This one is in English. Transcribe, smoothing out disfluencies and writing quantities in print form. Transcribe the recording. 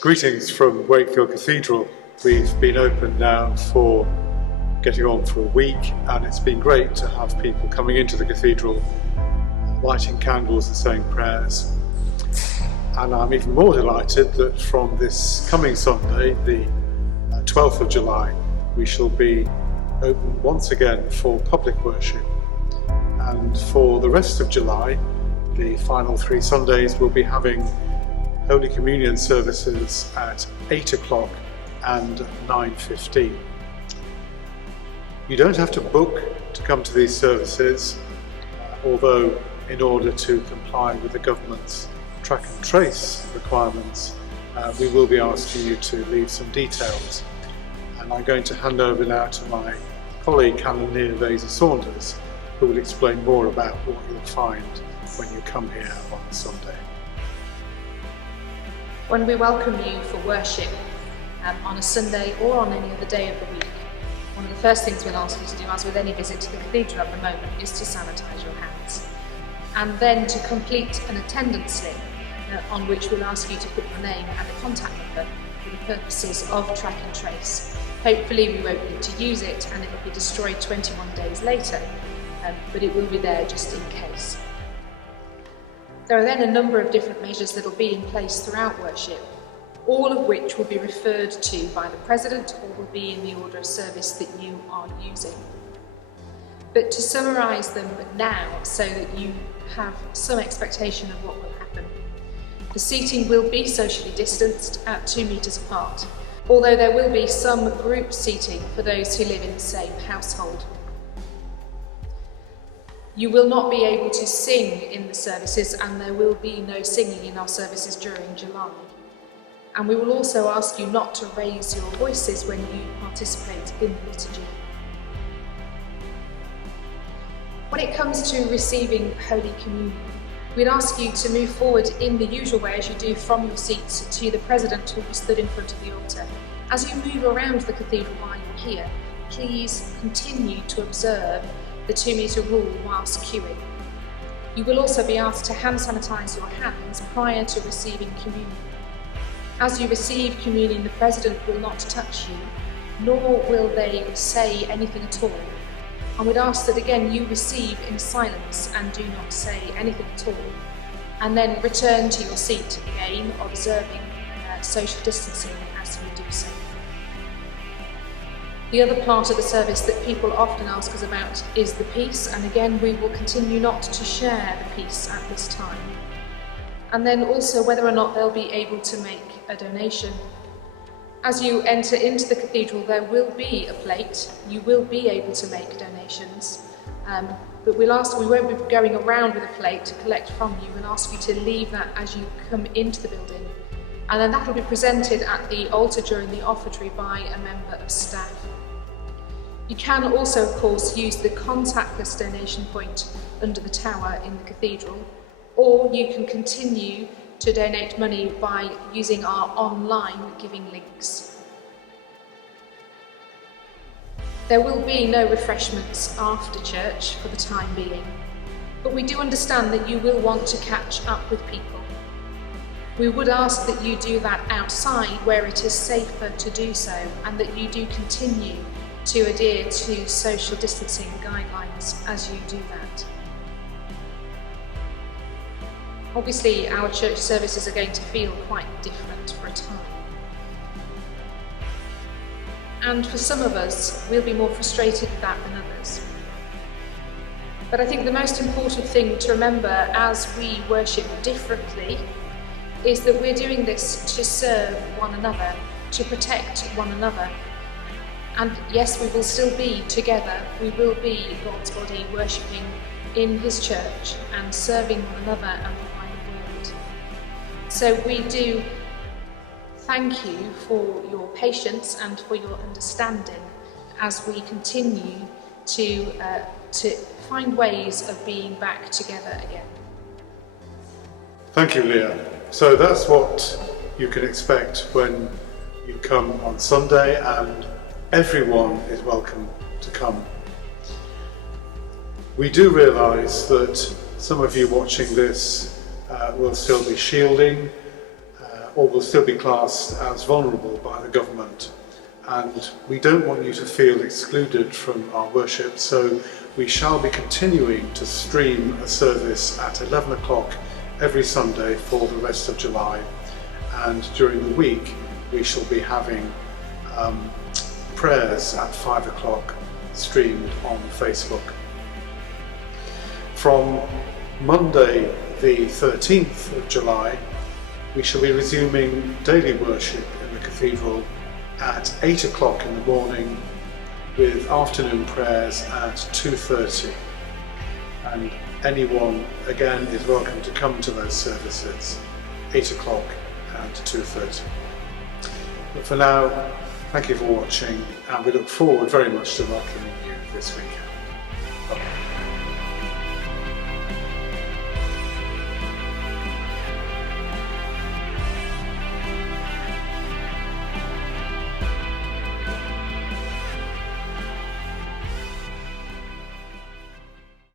Greetings from Wakefield Cathedral. We've been open now for getting on for a week, and it's been great to have people coming into the cathedral, lighting candles and saying prayers. And I'm even more delighted that from this coming Sunday, the 12th of July, we shall be open once again for public worship. And for the rest of July, the final 3 Sundays, we'll be having Holy Communion services at 8 o'clock and 9:15. You don't have to book to come to these services, although in order to comply with the government's track and trace requirements, we will be asking you to leave some details. And I'm going to hand over now to my colleague Canon Leah Saunders, who will explain more about what you'll find when you come here on Sunday. When we welcome you for worship on a Sunday or on any other day of the week, one of the first things we'll ask you to do, as with any visit to the cathedral at the moment, is to sanitize your hands. And then to complete an attendance slip on which we'll ask you to put your name and a contact number for the purposes of track and trace. Hopefully we won't need to use it and it will be destroyed 21 days later, but it will be there just in case. There are then a number of different measures that will be in place throughout worship, all of which will be referred to by the President or will be in the order of service that you are using. But to summarise them now so that you have some expectation of what will happen. The seating will be socially distanced at 2 metres apart, although there will be some group seating for those who live in the same household. You will not be able to sing in the services, and there will be no singing in our services during July. And we will also ask you not to raise your voices when you participate in the liturgy. When it comes to receiving Holy Communion, we'd ask you to move forward in the usual way as you do from your seats to the President who will be stood in front of the altar. As you move around the cathedral while you're here, please continue to observe the 2 metre rule whilst queuing. You will also be asked to hand sanitize your hands prior to receiving communion. As you receive communion, the President will not touch you, nor will they say anything at all. And we'd ask that again you receive in silence and do not say anything at all, and then return to your seat again, observing social distancing as you do so. The other part of the service that people often ask us about is the peace, and again we will continue not to share the peace at this time. And then also whether or not they'll be able to make a donation. As you enter into the cathedral, there will be a plate. You will be able to make donations, but we won't be going around with a plate to collect from you, and ask you to leave that as you come into the building. And then that will be presented at the altar during the offertory by a member of staff. You can also, of course, use the contactless donation point under the tower in the cathedral, or you can continue to donate money by using our online giving links. There will be no refreshments after church for the time being, but we do understand that you will want to catch up with people. We would ask that you do that outside where it is safer to do so, and that you do continue to adhere to social distancing guidelines as you do that. Obviously, our church services are going to feel quite different for a time. And for some of us, we'll be more frustrated with that than others. But I think the most important thing to remember as we worship differently is that we're doing this to serve one another, to protect one another. And yes, we will still be together. We will be God's body worshipping in His church and serving one another and providing the word. So we do thank you for your patience and for your understanding as we continue to find ways of being back together again. Thank you, Leah. So that's what you can expect when you come on Sunday, and everyone is welcome to come. We do realise that some of you watching this will still be shielding, or will still be classed as vulnerable by the government. And we don't want you to feel excluded from our worship, so we shall be continuing to stream a service at 11 o'clock every Sunday for the rest of July. And during the week, we shall be having prayers at 5 o'clock streamed on Facebook. From Monday the 13th of July, we shall be resuming daily worship in the cathedral at 8 o'clock in the morning, with afternoon prayers at 2:30. And anyone again is welcome to come to those services, 8 o'clock and 2:30. But for now, thank you for watching, and we look forward very much to welcoming you this weekend.